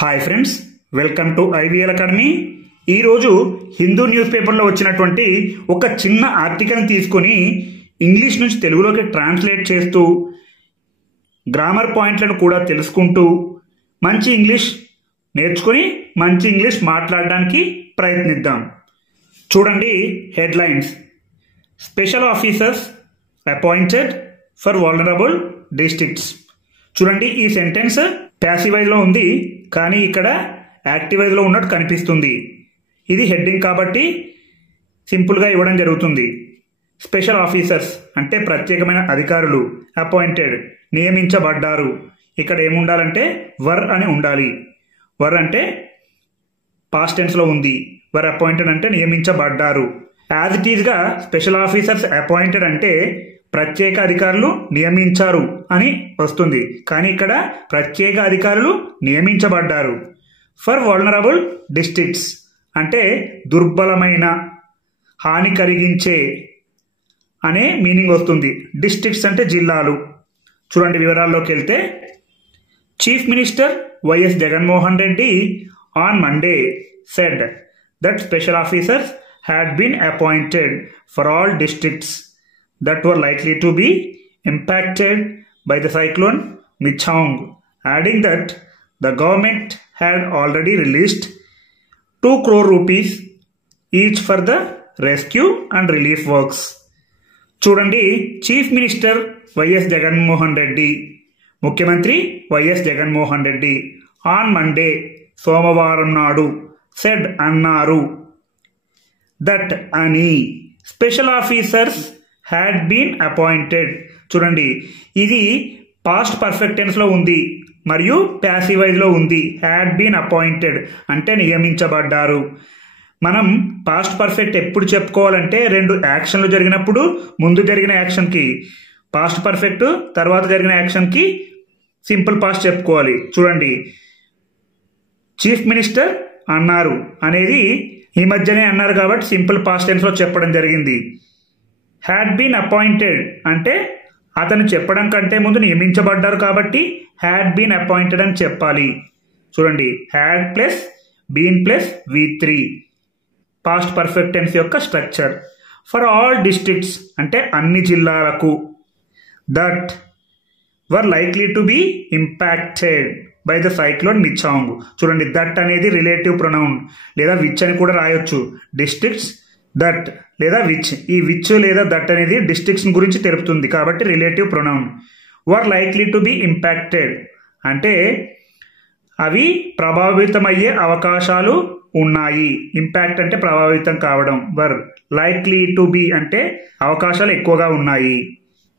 Hi friends, welcome to IVL academy. ఈరోజు Hindu news పేపర్లో వచ్చినటువంటి ఒక చిన్న ఆర్టికల్ని తీసుకొని ఇంగ్లీష్ నుంచి తెలుగులోకి ట్రాన్స్లేట్ చేస్తూ గ్రామర్ పాయింట్లను కూడా తెలుసుకుంటూ మంచి ఇంగ్లీష్ నేర్చుకొని మంచి ఇంగ్లీష్ మాట్లాడడానికి ప్రయత్నిద్దాం. చూడండి headlines. Special officers appointed for vulnerable districts. చూడండి, ఈ సెంటెన్స్ ప్యాసివైజ్లో ఉంది కానీ ఇక్కడ యాక్టివైజ్లో ఉన్నట్టు కనిపిస్తుంది. ఇది హెడ్డింగ్ కాబట్టి సింపుల్గా ఇవ్వడం జరుగుతుంది. స్పెషల్ ఆఫీసర్స్ అంటే ప్రత్యేకమైన అధికారులు. అపాయింటెడ్ నియమించబడ్డారు. ఇక్కడ ఏముండాలంటే వర్ అని ఉండాలి. వర్ అంటే పాస్ట్ టెన్స్లో ఉంది. వర్ అపాయింటెడ్ అంటే నియమించబడ్డారు. యాజ్ ఇట్ ఈజ్గా స్పెషల్ ఆఫీసర్స్ అపాయింటెడ్ అంటే ప్రత్యేక అధికారులు నియమించారు అని వస్తుంది. కానీ ఇక్కడ ప్రత్యేక అధికారులు నియమించబడ్డారు. ఫర్ వల్నరబుల్ డిస్ట్రిక్ట్స్ అంటే దుర్బలమైన, హాని కలిగించే అనే మీనింగ్ వస్తుంది. డిస్ట్రిక్ట్స్ అంటే జిల్లాలు. చూడండి వివరాల్లోకి వెళ్తే, chief minister YS Jaganmohan Reddy on Monday said that special officers had been appointed for all districts that were likely to be impacted by the cyclone Michaung, adding that the government had already released 2 crore rupees each for the rescue and relief works. చూడండి, chief minister YS Jaganmohan Reddy, ముఖ్యమంత్రి YS Jaganmohan Reddy on Monday సోమవారం నాడు said అన్నారు, that అని special officers had been appointed. చూడండి, ఇది past perfect టెన్స్లో ఉంది మరియు ప్యాసివైజ్లో ఉంది. హ్యాడ్ బీన్ అపాయింటెడ్ అంటే నియమించబడ్డారు. మనం పాస్ట్ పర్ఫెక్ట్ ఎప్పుడు చెప్పుకోవాలంటే రెండు యాక్షన్లు జరిగినప్పుడు ముందు జరిగిన యాక్షన్కి పాస్ట్ పర్ఫెక్ట్, తర్వాత జరిగిన యాక్షన్కి సింపుల్ పాస్ట్ చెప్పుకోవాలి. చూడండి, చీఫ్ మినిస్టర్ అన్నారు అనేది ఈ మధ్యనే అన్నారు కాబట్టి సింపుల్ పాస్ట్ టెన్స్లో చెప్పడం జరిగింది. హ్యాడ్ బీన్ అపాయింటెడ్ అంటే అతను చెప్పడం కంటే ముందు నియమించబడ్డారు కాబట్టి హ్యాడ్ బీన్ అపాయింటెడ్ అని చెప్పాలి. చూడండి, had plus been plus V3 past perfect tense యొక్క స్ట్రక్చర్. ఫర్ ఆల్ డిస్ట్రిక్ట్స్ అంటే అన్ని జిల్లాలకు. That were likely to be impacted by the cyclone Michaung. చూడండి, దట్ అనేది రిలేటివ్ ప్రొనౌన్ లేదా విచ్ అని కూడా రాయొచ్చు. డిస్ట్రిక్ట్స్ దట్ లేదా విచ్. ఈ విచ్ లేదా దట్ అనేది డిస్ట్రిక్ట్స్ గురించి తెలుపుతుంది కాబట్టి relative pronoun. Were likely to be impacted అంటే అవి ప్రభావితమయ్యే అవకాశాలు ఉన్నాయి. ఇంపాక్ట్ అంటే ప్రభావితం కావడం. వర్ లైక్లీ టు బీ అంటే అవకాశాలు ఎక్కువగా ఉన్నాయి.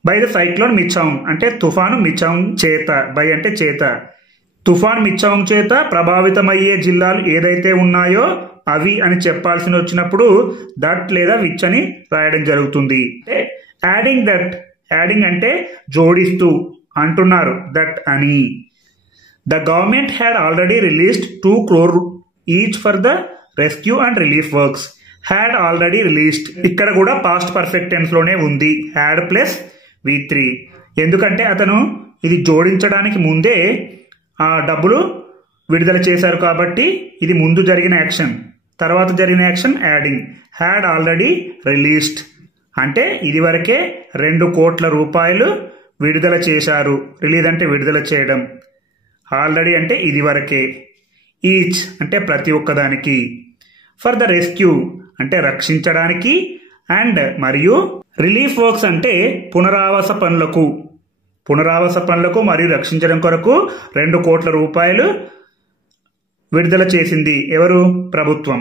బై ద సైక్లోన్ మిచాంగ్ అంటే తుఫాను మిచాంగ్ చేత. బై అంటే చేత. తుఫాన్ మిచాంగ్ చేత ప్రభావితమయ్యే జిల్లాలు ఏదైతే ఉన్నాయో అవి అని చెప్పాల్సి వచ్చినప్పుడు దట్ లేదా విచ్ అని రాయడం జరుగుతుంది. Adding that. యాడింగ్ అంటే జోడిస్తూ అంటున్నారు దట్ అని. The government had already released 2 crore each for the rescue and relief works. Had already released ఇక్కడ కూడా పాస్ట్ పర్ఫెక్ట్ టెన్స్ లోనే ఉంది. హ్యాడ్ ప్లస్ V3 ఎందుకంటే అతను ఇది జోడించడానికి ముందే ఆ డబ్బులు విడుదల చేశారు కాబట్టి ఇది ముందు జరిగిన యాక్షన్. తర్వాత జరిగిన action adding. Had already released అంటే ఇది వరకే 2 కోట్ల రూపాయలు విడుదల చేశారు. రిలీజ్ అంటే విడుదల చేయడం. ఆల్రెడీ అంటే ఇది వరకే. ఈచ్ అంటే ప్రతి ఒక్కదానికి. ఫర్ ద రెస్క్యూ అంటే రక్షించడానికి. అండ్ మరియు రిలీఫ్ వర్క్స్ అంటే పునరావాస పనులకు మరియు రక్షించడం కొరకు 2 కోట్ల రూపాయలు విడుదల చేసింది. ఎవరు? ప్రభుత్వం.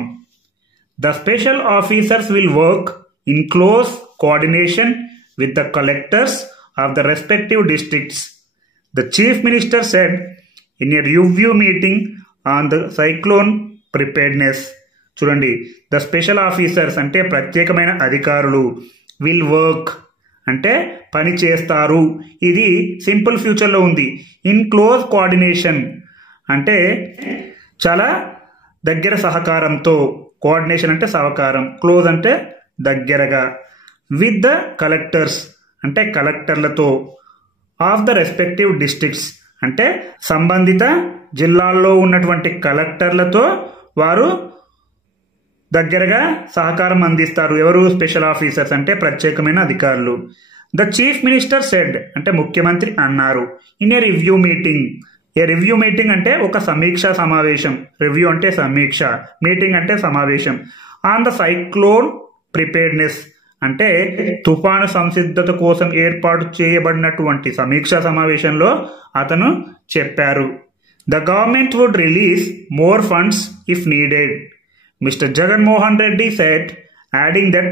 The special officers will work in close coordination with the collectors of the respective districts, the chief minister said in a review meeting on the cyclone preparedness. చూడండి, ద స్పెషల్ ఆఫీసర్స్ అంటే ప్రత్యేకమైన అధికారులు. విల్ వర్క్ అంటే పని చేస్తారు. ఇది simple ఫ్యూచర్లో ఉంది. ఇన్ క్లోజ్ కోఆర్డినేషన్ అంటే చాలా దగ్గర సహకారంతో. కోఆర్డినేషన్ అంటే సహకారం. క్లోజ్ అంటే దగ్గరగా. విత్ ద కలెక్టర్స్ అంటే కలెక్టర్లతో. ఆఫ్ ద రెస్పెక్టివ్ డిస్ట్రిక్ట్స్ అంటే సంబంధిత జిల్లాల్లో ఉన్నటువంటి కలెక్టర్లతో వారు దగ్గరగా సహకారం అందిస్తారు. ఎవరు? స్పెషల్ ఆఫీసర్స్ అంటే ప్రత్యేకమైన అధికారులు. ద చీఫ్ మినిస్టర్ సెడ్ అంటే ముఖ్యమంత్రి అన్నారు. In a review meeting. A review meeting అంటే ఒక సమీక్షా సమావేశం. రివ్యూ అంటే సమీక్ష, మీటింగ్ అంటే సమావేశం. ఆన్ ద సైక్లోన్ ప్రిపేర్డ్నెస్ అంటే తుఫాను సంసిద్ధత కోసం ఏర్పాటు చేయబడినటువంటి సమీక్షా సమావేశంలో అతను చెప్పారు. The government would release more funds if needed. Mr. Jagan Mohan Reddy said, adding that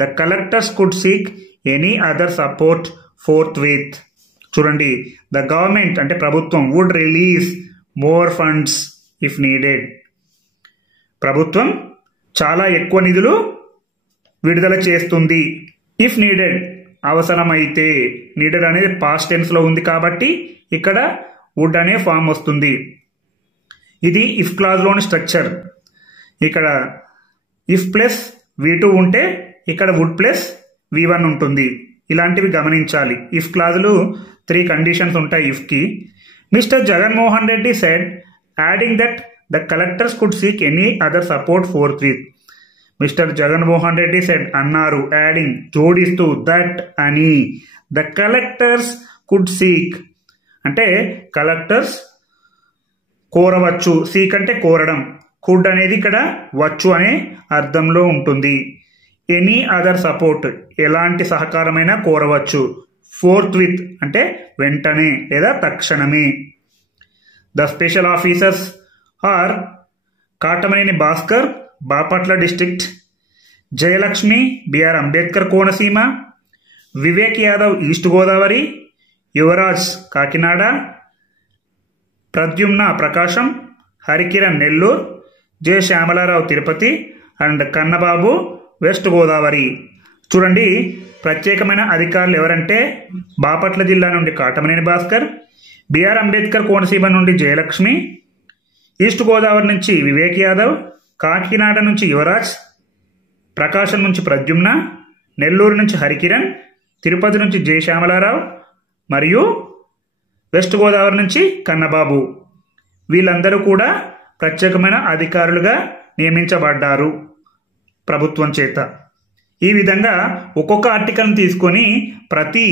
the collectors could seek any other support forthwith. చూడండి, ద గవర్నమెంట్ అంటే ప్రభుత్వం would release more funds if needed. ప్రభుత్వం చాలా ఎక్కువ నిధులు విడుదల చేస్తుంది. If needed అవసరమైతే. నీడెడ్ అనేది పాస్ట్ టెన్స్ లో ఉంది కాబట్టి ఇక్కడ వుడ్ అనే ఫామ్ వస్తుంది. ఇది ఇఫ్ క్లాజ్ లోని స్ట్రక్చర్. ఇక్కడ ఇఫ్ ప్లస్ V2 ఉంటే ఇక్కడ వుడ్ ప్లస్ V1 ఉంటుంది. ఇలాంటివి గమనించాలి. ఇఫ్ క్లాజులు 3 కండిషన్స్ ఉంటాయి ఇఫ్కి. Mister Jaganmohan Reddy said adding that the collectors could seek any other support forthwith. Mister Jaganmohan Reddy said అన్నారు, యాడింగ్ జోడిస్తూ, దట్ అని, ద కలెక్టర్స్ కుడ్ సీక్ అంటే కలెక్టర్స్ కోరవచ్చు. సీక్ అంటే కోరడం. కుడ్ అనేది ఇక్కడ వచ్చు అనే అర్థంలో ఉంటుంది. ఎనీ అదర్ సపోర్ట్ ఎలాంటి సహకారమైనా కోరవచ్చు. ఫోర్త్ విత్ అంటే వెంటనే లేదా తక్షణమే. The special officers are Katamaneni Bhaskar, Bapatla district, Jayalakshmi, B R Ambedkar Konaseema, Vivek Yadav east Godavari, Yuvaraj Kakinada, Pradyumna Prakasam, Harikiran Nellore, J Syamala Rao Tirupati and Kannababu west Godavari. చూడండి, ప్రత్యేకమైన అధికారులు ఎవరంటే బాపట్ల జిల్లా నుండి కాటమనేని భాస్కర్, బిఆర్ అంబేద్కర్ కోనసీమ నుండి జయలక్ష్మి, ఈస్ట్ గోదావరి నుంచి వివేక్ యాదవ్, కాకినాడ నుంచి యువరాజ్, ప్రకాశం నుంచి ప్రద్యుమ్న, నెల్లూరు నుంచి హరికిరణ్, తిరుపతి నుంచి జె శ్యామలారావు మరియు వెస్ట్ గోదావరి నుంచి కన్నబాబు. వీళ్ళందరూ కూడా ప్రత్యేకమైన అధికారులుగా నియమించబడ్డారు ప్రభుత్వం చేత. ఈ విధంగా ఒక్కొక్క ఆర్టికల్ని తీసుకొని ప్రతి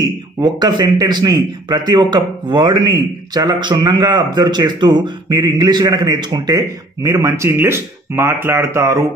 ఒక్క సెంటెన్స్ని, ప్రతి ఒక్క వర్డ్ని చాలా క్షుణ్ణంగా అబ్జర్వ్ చేస్తూ మీరు ఇంగ్లీష్ కనుక నేర్చుకుంటే మీరు మంచి ఇంగ్లీష్ మాట్లాడతారు.